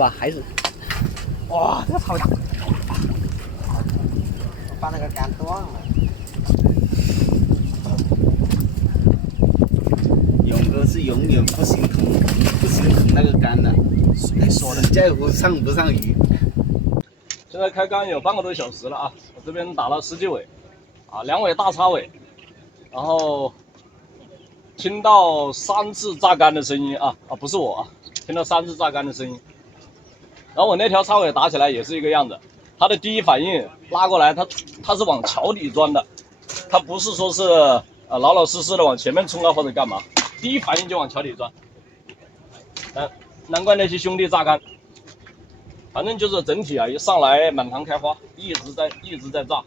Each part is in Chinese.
吧？还是，哇，这个超大！把那个杆断了。勇哥是永远不心疼那个杆的，谁说的？在乎上不上鱼。现在开竿有半个多小时了啊，我这边打了10几尾，啊，2尾大叉尾，然后听到3次炸竿的声音啊，不是我啊，听到3次炸竿的声音。然后我那条叉尾打起来也是一个样子，它的第一反应拉过来，它是往桥底钻的，它不是说是老老实实的往前面冲啊或者干嘛，第一反应就往桥底钻。难怪那些兄弟炸竿，反正就是整体啊一上来满堂开花，一直在炸。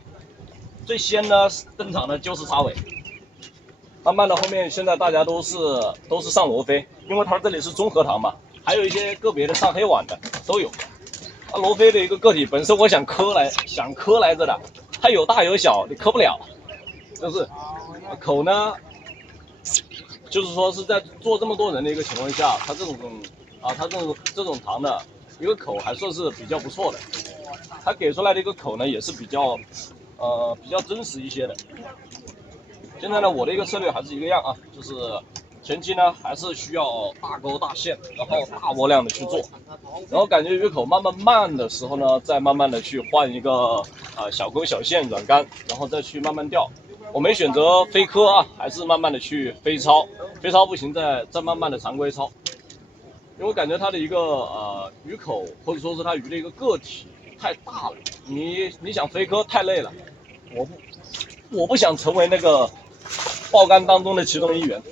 最先呢登场的就是叉尾，慢慢的后面现在大家都是上罗非，因为它这里是综合塘嘛。还有一些个别的上黑碗的都有。罗非的一个个体本身我想磕来着的，它有大有小，你磕不了。就是口呢，就是说是在做这么多人的一个情况下，它这种塘的一个口还算是比较不错的。它给出来的一个口呢也是比较真实一些的。现在呢我的一个策略还是一个样啊，就是前期呢还是需要大钩大线，然后大窝量的去做，然后感觉鱼口慢慢的时候呢，再慢慢的去换一个小钩小线软竿，然后再去慢慢钓。我没选择飞科啊，还是慢慢的去飞抄，飞抄不行再慢慢的常规抄，因为我感觉它的一个鱼口或者说是它鱼的一个个体太大了，你想飞科太累了，我不想成为那个爆竿当中的其中一员。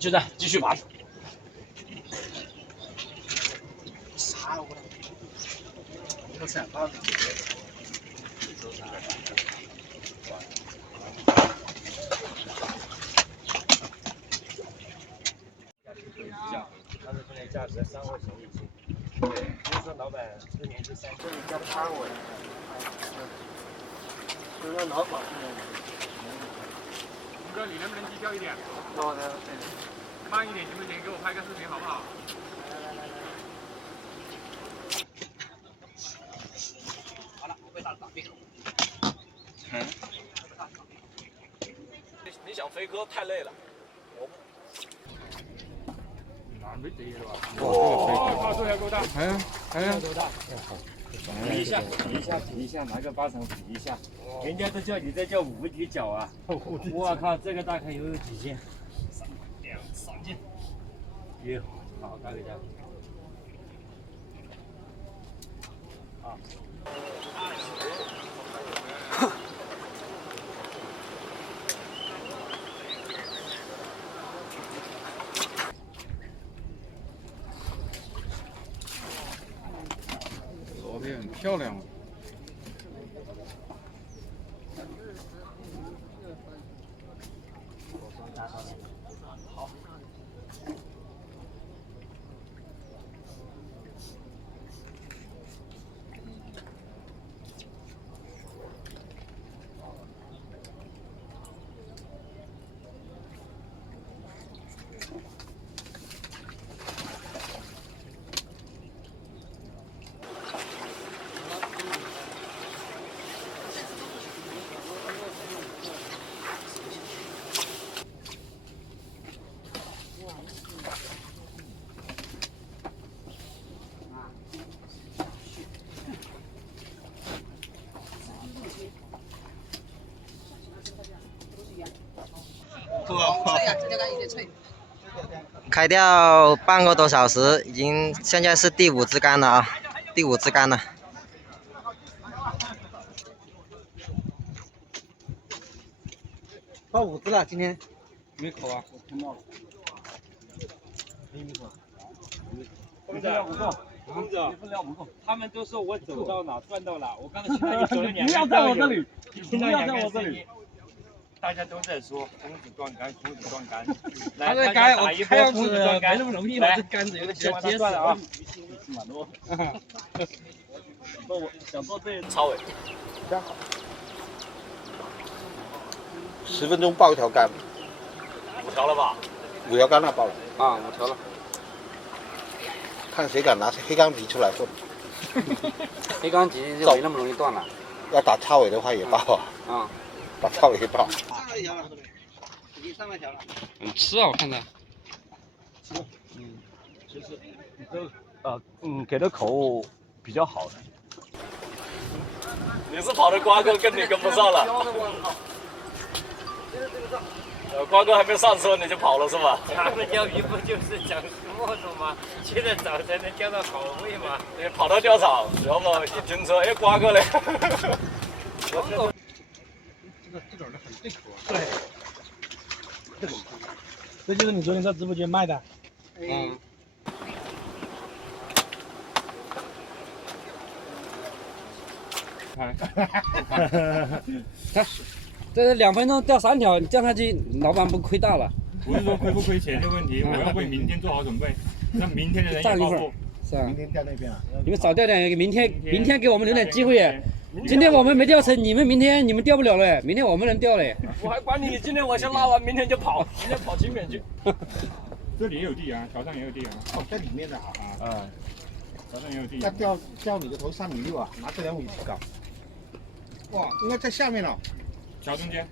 就这样继续拔。啥我都想到了。他的现在价值3块钱一斤。对，所以说老板4年是3，这里叫叉尾。这个老板。吴哥，你能不能低调一点？好的。慢一点行不行？给我拍个视频好不好？好了，我被打飞口。你想飞科太累了，没得了吧？哇，这条够大。多大？比一下，拿个巴掌比一下，人家这叫你这叫无敌脚啊！我靠，这个大概有几斤？3斤。哟，好，大给他。啊。昨天很漂亮。开钓半个多小时，现在是第5支竿了啊，第5支竿了。到5支了，今天。没口啊，我听到了。没口。分量不够，分量不够。他们都说我走到哪赚到哪，我刚才听到你走了2不要在我这里，听到2个声音。大家都在说公子断竿，公子断竿。他这竿我看样子没那么容易吧？这竿子有点结实了啊。蛮多。我想做这叉尾。这好。10分钟爆一条竿。 5条了吧？五条干了爆了，啊，5条了。看谁敢拿黑钢皮出来混。黑钢筋就没那么容易断了。要打叉尾的话也爆啊。啊，打叉尾也爆。上来一条了，已经上来一条了。吃啊，我看着。其实你这给的口比较好的。你是跑的瓜哥跟你跟不上了。瓜哥还没上车你就跑了是吧？他们钓鱼不就是讲墨种吗？现在早才能钓到好位吗？你跑到钓场，然后一停车，哎，瓜哥嘞。这种的很对口啊。对。这就是你昨天在直播间卖的。嗯。这2分钟钓3条，你钓下去，老板不亏大了？不是说亏不亏钱的问题，我要为明天做好准备，让明天的人也报复。是啊。明天钓那边啊？你们少钓点，明天给我们留点机会。今天我们没钓成，你们明天你们钓不了了，明天我们能钓嘞。我还管你，今天我先拉完，明天就跑，明天跑清远去。这里也有地啊，桥上也有地啊。哦，在里面的啊。啊。桥上也有地。要钓你的头3米6啊，拿这2米去搞。哇，应该在下面了。桥中间。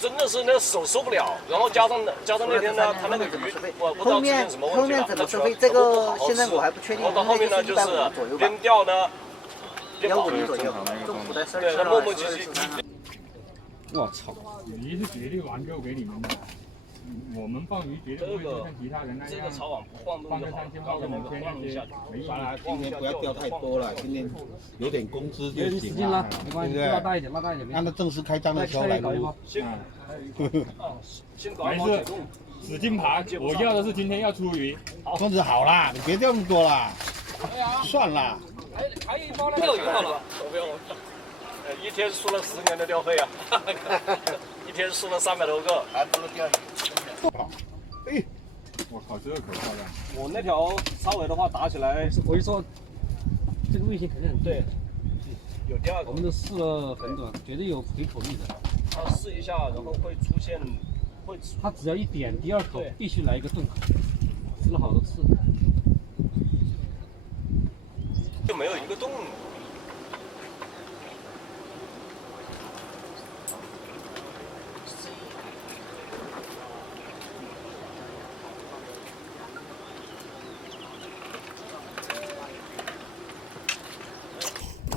真的是那手受不了，然后加上那天呢，他那个鱼，我不知道出现什么问题了，他收费？这个现在我还不确定。然后到后面呢，就是边钓呢，边跑。150米左右，中途在对，他磨磨唧唧。我操！鱼是绝对玩够给你们的，我们放鱼绝对不会说像其他人那样。这个草网不晃动就好，放个3000晃一下。算了，今天不要钓太多了，今天有点工资就行了，没关系，拉大一点，拉大一点。按照正式开张的时候来录。没事，使劲爬。我要的是今天要出鱼。粽子好啦，你别钓那么多啦，算了。还有一包钓鱼好了，不用。一天输了10年的钓费啊，一天输了300多个，还不如钓鱼。哎，我靠，这个可漂亮！我那条沙尾的话打起来，我就说这个味型肯定很对，有第二个。我们都试了很多，绝对有回口率的。它试一下，然后会出现，它只要一点第2口必须来一个顿口，试了好多次，就没有一个洞。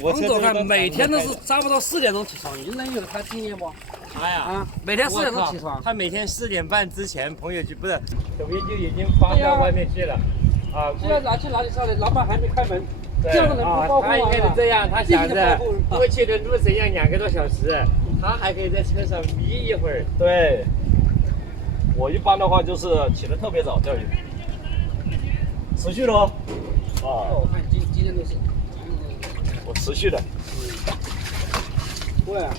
王总看每天都是差不多4点钟起床，你能有他敬业不？他呀，啊，每天4点钟起床，他每天4点半之前朋友圈不是抖音就已经发到外面去了。啊，现在拿去哪里上来？老板还没开门，这样的人不包他应该是这样，他想着过去的路程要2个多小时，他还可以在车上眯一会儿。对，我一般的话就是起得特别早钓鱼，持续的哦。啊，我看今天都是。我持续的。对啊。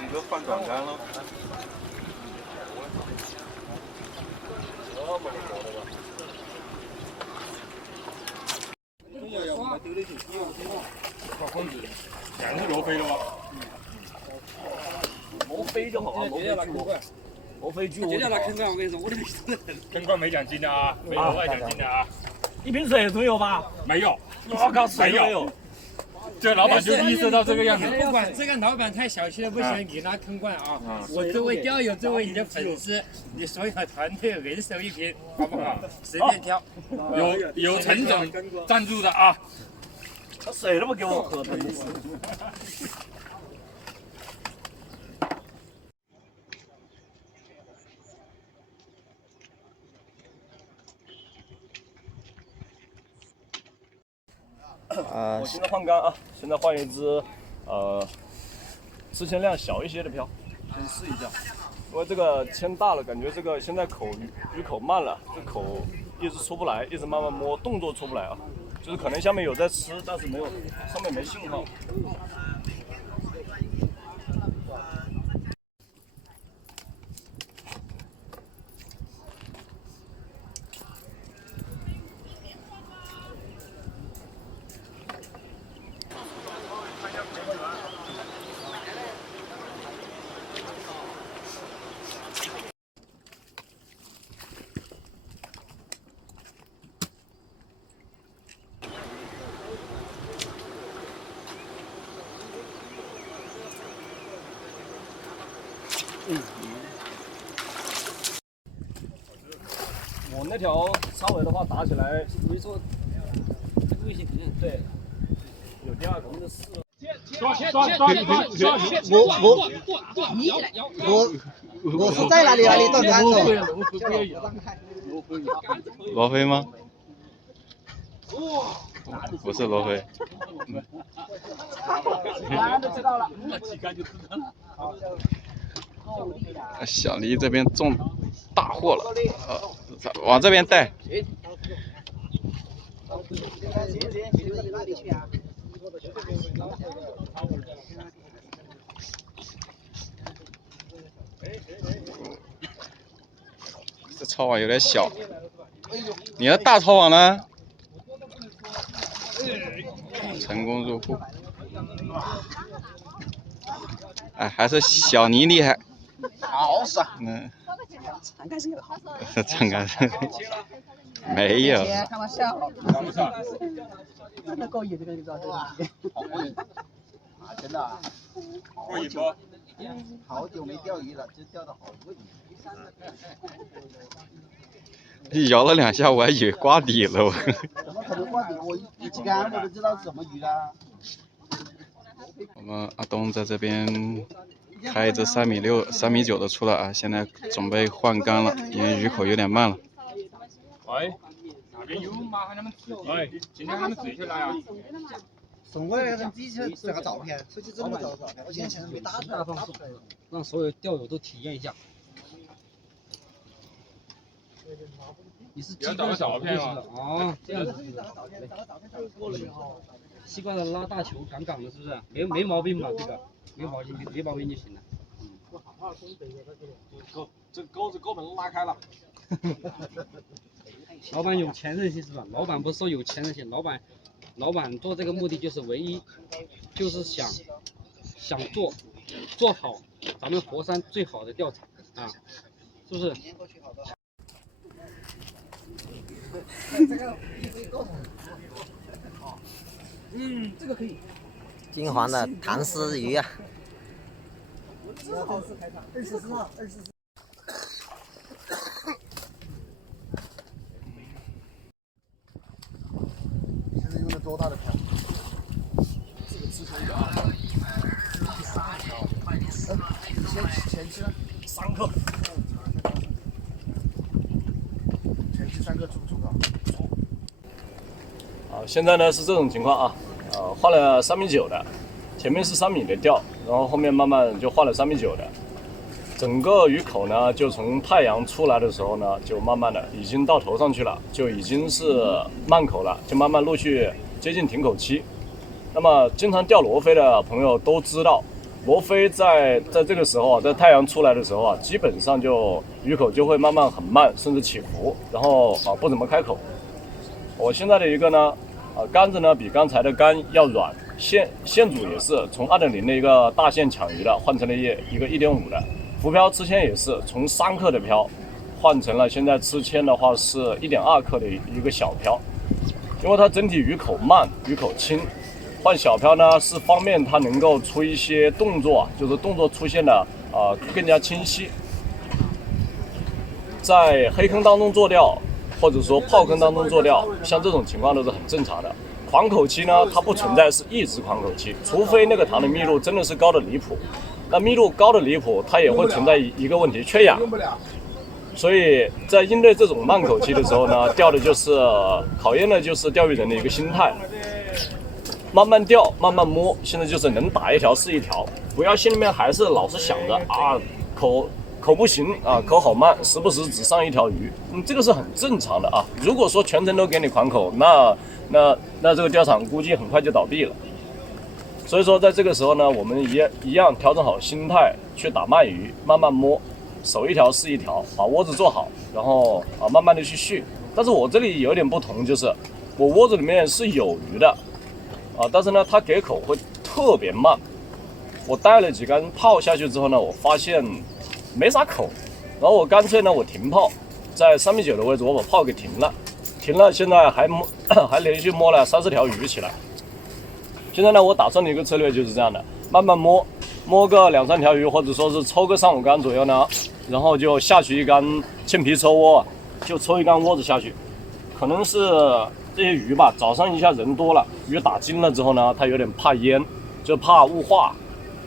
你都放短竿了。靠疯子，全是罗非的吗？罗非就好啊，罗非巨多。罗非巨多。绝对拿坑罐，我跟你说，我的坑罐没奖金的啊，没额外奖金的啊。一瓶水都有吧？没有。我靠，水都没有。这老板就吝啬到这个样子。不管这个老板太小气了，不行，你拿坑罐啊！我作为钓友，作为你的粉丝，你所有团队人手1瓶，好不好？随便挑。有陈总赞助的啊。他水都不给我喝，真是。我现在换竿啊，现在换一只吃铅量小一些的漂，先试一下。因为这个铅大了，感觉这个现在鱼口慢了，这口一直出不来，一直慢慢摸，动作出不来啊。就是可能下面有在吃，但是没有，上面没信号。我那条沙尾的话打起来，没错，危险肯定对，有第二个。我是在哪里到哪走？罗非吗？不是罗非。小黎这边中大货了，往这边带。这抄网有点小，你的大抄网呢？成功入户。哎，还是小尼厉害。好爽！参加是有好。参加没有。开玩笑。真的过瘾，这个你知道对吧？好过瘾啊！真的啊。过瘾不？好久没钓鱼了，就钓的好过瘾。摇了2下，我还以为挂底了。怎么可能挂底？我一起竿我都知道是什么鱼了。我们阿东在这边开一只3.6米、3.9米的出了啊，现在准备换竿了，因为鱼口有点慢了。喂，哪边有麻烦他们自己，今天他们自己去拿呀。送过来的机器这个照片，手机真的照片，我现在没打出来，让所有钓友都体验一下。你是要找个照片吗？哦，这样子。习惯了拉大球杠杠的，是不是？没毛病吧？这个没毛病就行了。这钩子根本拉开了。老板有钱任性是吧？老板不是说有钱任性，老板做这个目的就是唯一，就是想做好咱们佛山最好的钓场啊，是不是？这个可以。金黄的唐丝鱼啊！正好是开场，24号，24。现在用的多大的漂？这个支撑的啊。前期呢？3克。前期3克出不出口？现在呢是这种情况啊，换了3.9米的，前面是3米的钓，然后后面慢慢就换了3.9米的，整个鱼口呢就从太阳出来的时候呢，就慢慢的已经到头上去了，就已经是慢口了，就慢慢陆续接近停口期。那么经常钓罗非的朋友都知道，罗非在这个时候啊，在太阳出来的时候啊，基本上就鱼口就会慢慢很慢，甚至起伏，然后不怎么开口。我现在的一个呢，杆子呢比刚才的杆要软，线组也是从2.0的一个大线抢鱼的换成了一个1.5的，浮漂吃铅也是从3克的漂换成了现在吃铅的话是1.2克的一个小漂，因为它整体鱼口慢，鱼口轻，换小漂呢是方便它能够出一些动作，就是动作出现的更加清晰，在黑坑当中做钓。或者说炮坑当中做钓，像这种情况都是很正常的。狂口期呢，它不存在是一直狂口期，除非那个塘的密度真的是高的离谱。那密度高的离谱，它也会存在一个问题，缺氧。所以在应对这种慢口期的时候呢，钓的就是考验的就是钓鱼人的一个心态，慢慢钓，慢慢摸。现在就是能打一条是一条，不要心里面还是老是想着口不行啊，口好慢，时不时只上一条鱼，这个是很正常的啊。如果说全程都给你狂口，那这个钓场估计很快就倒闭了。所以说在这个时候呢，我们一样调整好心态去打慢鱼，慢慢摸，手一条是一条，把窝子做好，然后慢慢的去续。但是我这里有点不同，就是我窝子里面是有鱼的但是呢它给口会特别慢。我带了几竿炮下去之后呢，我发现没啥口，然后我干脆呢，我停炮，在3.9米的位置，我把炮给停了，现在还连续摸了30条鱼起来。现在呢，我打算的一个策略就是这样的，慢慢摸，摸个2、3条鱼，或者说是抽个3、5竿左右呢，然后就下去一竿芡皮抽窝，就抽一竿窝子下去。可能是这些鱼吧，早上一下人多了，鱼打精了之后呢，它有点怕烟，就怕雾化，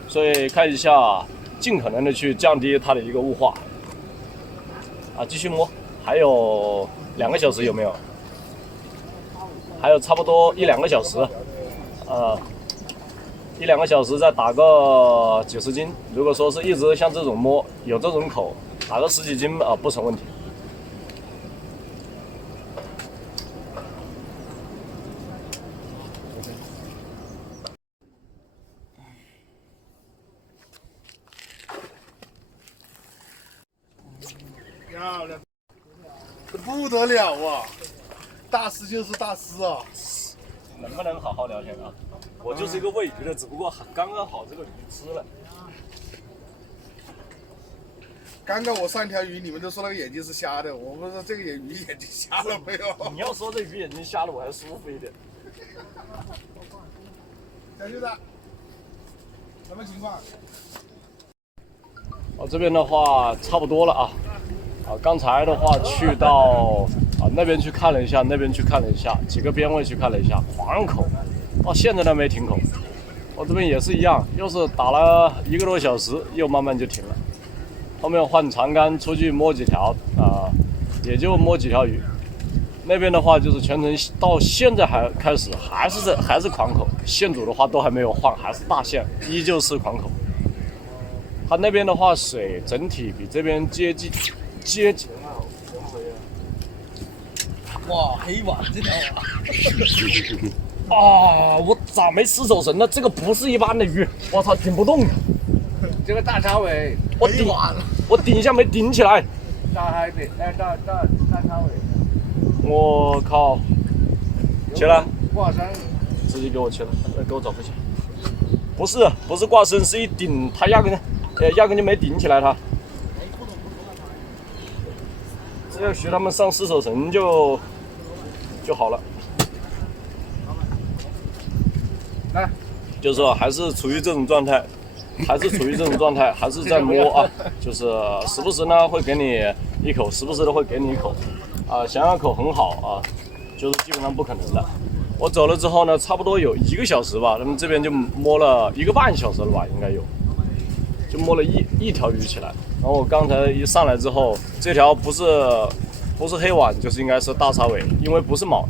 所以看一下尽可能的去降低它的一个雾化。啊，继续摸，还有2个小时有没有？还有差不多1、2个小时，1、2个小时再打个几十斤。如果说是一直像这种摸，有这种口，打个10几斤不成问题。漂亮，这不得了啊！大师就是大师啊！能不能好好聊天啊？我就是一个喂鱼的，只不过刚刚好这个鱼吃了。刚刚我上条鱼，你们都说那个眼睛是瞎的，我不知道这个鱼眼睛瞎了没有？你要说这鱼眼睛瞎了，我还舒服一点。小舅子，什么情况？这边的话差不多了啊。刚才的话去到那边去看了一下，那边去看了一下，几个边位去看了一下，狂口。现在都没停口。我这边也是一样，又是打了1个多小时，又慢慢就停了。后面换长竿出去摸几条也就摸几条鱼。那边的话就是全程到现在还是狂口，线组的话都还没有换，还是大线，依旧是狂口。它那边的话水整体比这边接近。哇，黑碗这条我咋没失手神呢？这个不是一般的鱼，我操，顶不动。这个大叉尾，我顶一下没顶起来。大海尾，大叉尾。我靠！起来，挂山，直接给我起来，给我找回去。不是挂身，是一顶，它压根就没顶起来它。只要学他们上失手神就好了。来，就是说还是处于这种状态，还是在摸啊，就是时不时呢会给你一口，时不时的会给你一口，想要口很好啊，就是基本上不可能的。我走了之后呢，差不多有1个小时吧，他们这边就摸了1个半小时了吧，应该有，就摸了一条鱼起来。然后我刚才一上来之后，这条不是黑碗，就是应该是大叉尾，因为不是卯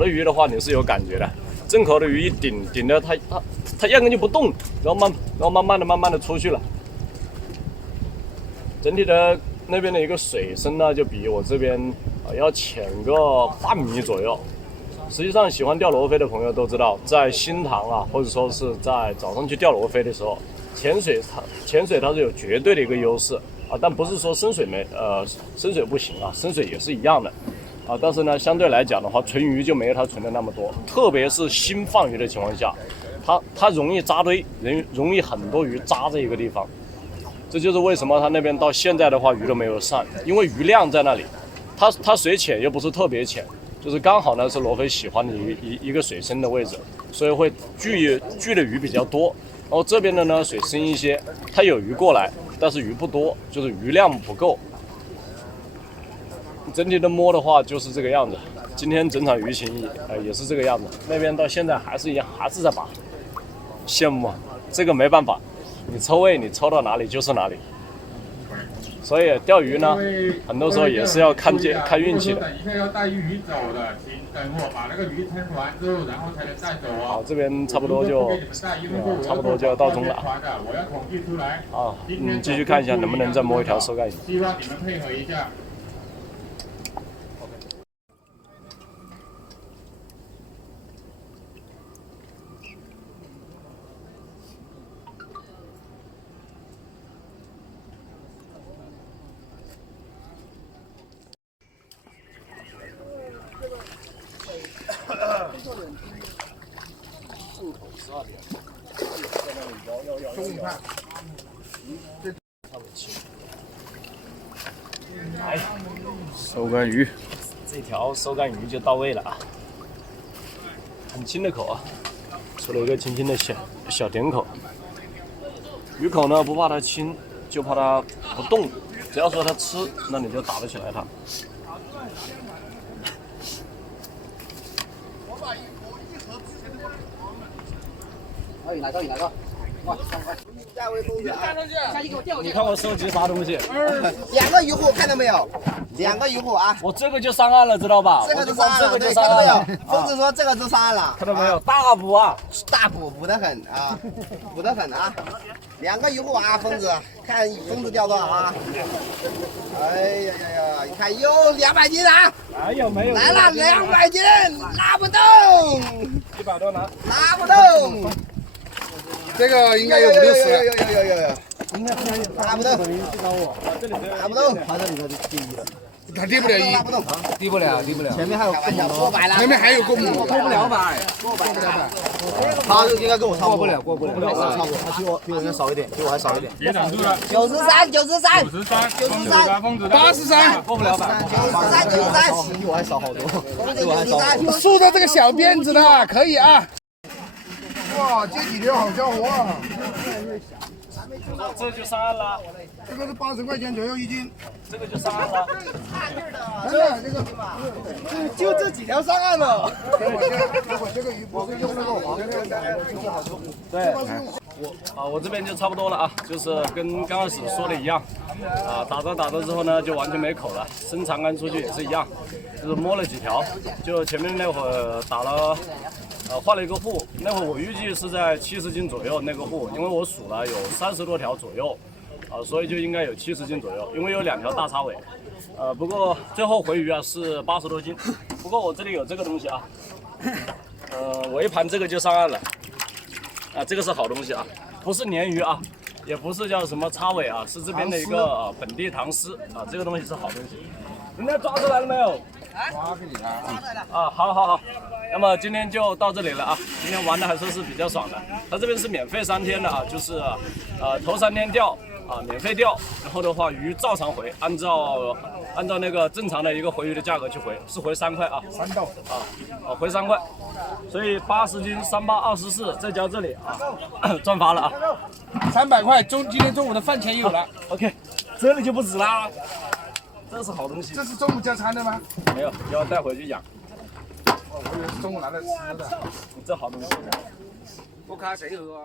的鱼的话你是有感觉的，正口的鱼一顶的它压根就不动，然后慢慢的出去了。整体的那边的一个水深呢，就比我这边要浅个半米左右。实际上喜欢钓罗非的朋友都知道，在新塘啊，或者说是在早上去钓罗非的时候，潜水它是有绝对的一个优势但不是说深水不行啊，深水也是一样的但是呢，相对来讲的话，存鱼就没有它存的那么多，特别是新放鱼的情况下，它容易扎堆，容易很多鱼扎在一个地方。这就是为什么它那边到现在的话鱼都没有上，因为鱼量在那里，它水浅又不是特别浅，就是刚好呢是罗非喜欢的一个水深的位置，所以会聚的鱼比较多。然后这边的呢水深一些，它有鱼过来，但是鱼不多，就是鱼量不够。整体的摸的话就是这个样子，今天整场鱼情也是这个样子。那边到现在还是一样，还是在拔，羡慕啊！这个没办法，你抽位你抽到哪里就是哪里。所以钓鱼呢，很多时候也是要看运气的。等一下要带鱼走的，请等我把那个鱼称完之后，然后才能带走啊。好，这边差不多就要到中了我要统计出来。继续看一下能不能再摸一条收竿鱼。希望你们配合一下。来，收竿鱼，这条收竿鱼就到位了啊，很轻的口啊，出了一个轻轻的小点口。鱼口呢不怕它轻，就怕它不动。只要说它吃，那你就打得起来它。哪个？哇，下位公园啊！你看我收集啥东西？ 2个鱼货，看到没有？2个鱼货啊！我这个就上岸了，知道吧？这个就上岸了，这个就对，上岸了。看到没有？疯子说这个就上岸了，看到没有？大补啊！大补得很啊，补得很啊！2个鱼货啊，疯子，看疯子钓多少啊？哎呀呀呀！你看又200斤啊！哎呦没有？来了200斤，拉不动，100多拿，拉不动。这个应该有50。有，应该拉不动，拉不动，跑这里头就第一了。他低不了1，拉不动，低不了。前面还有过百了，前面还有个母，过不了百。他应该跟我差不多，过不了。差不多，他比我应该少一点，比我还少一点。别挡住了。 93， 93，疯子的83，过不了百。 93，比我还少好多，比我还少。竖着这个小辫子的可以啊。哇，这几条好家伙啊！这就上岸了。这个是80块钱左右1斤。这个就上岸了。这个就这几条上岸了。我这个鱼不是用那个黄的，就是好多。对，我这边就差不多了啊，就是跟刚开始说的一样，打着之后呢，就完全没口了，伸长竿出去也是一样，就是摸了几条，就前面那会儿打了。换了一个户，那会儿我预计是在70斤左右那个户，因为我数了有30多条左右，所以就应该有70斤左右，因为有2条大叉尾，不过最后回鱼啊是80多斤，不过我这里有这个东西啊，我一盘这个就上岸了，这个是好东西啊，不是鲶鱼啊，也不是叫什么叉尾啊，是这边的一个本地唐丝啊，这个东西是好东西，人家抓出来了没有？抓给你看啊，好。那么今天就到这里了啊！今天玩的还算是比较爽的。它这边是免费3天的啊，就是头3天钓啊，免费钓，然后的话鱼照常回，按照那个正常的一个回鱼的价格去回，是回3块啊，3道回3块，所以80斤3824，再加这里啊，赚发了啊！300块，今天中午的饭钱有了。OK， 这里就不止啦，这是好东西。这是中午加餐的吗？没有，要带回去养。 我以为是中午拿来吃的。这好东西。我看谁喝啊？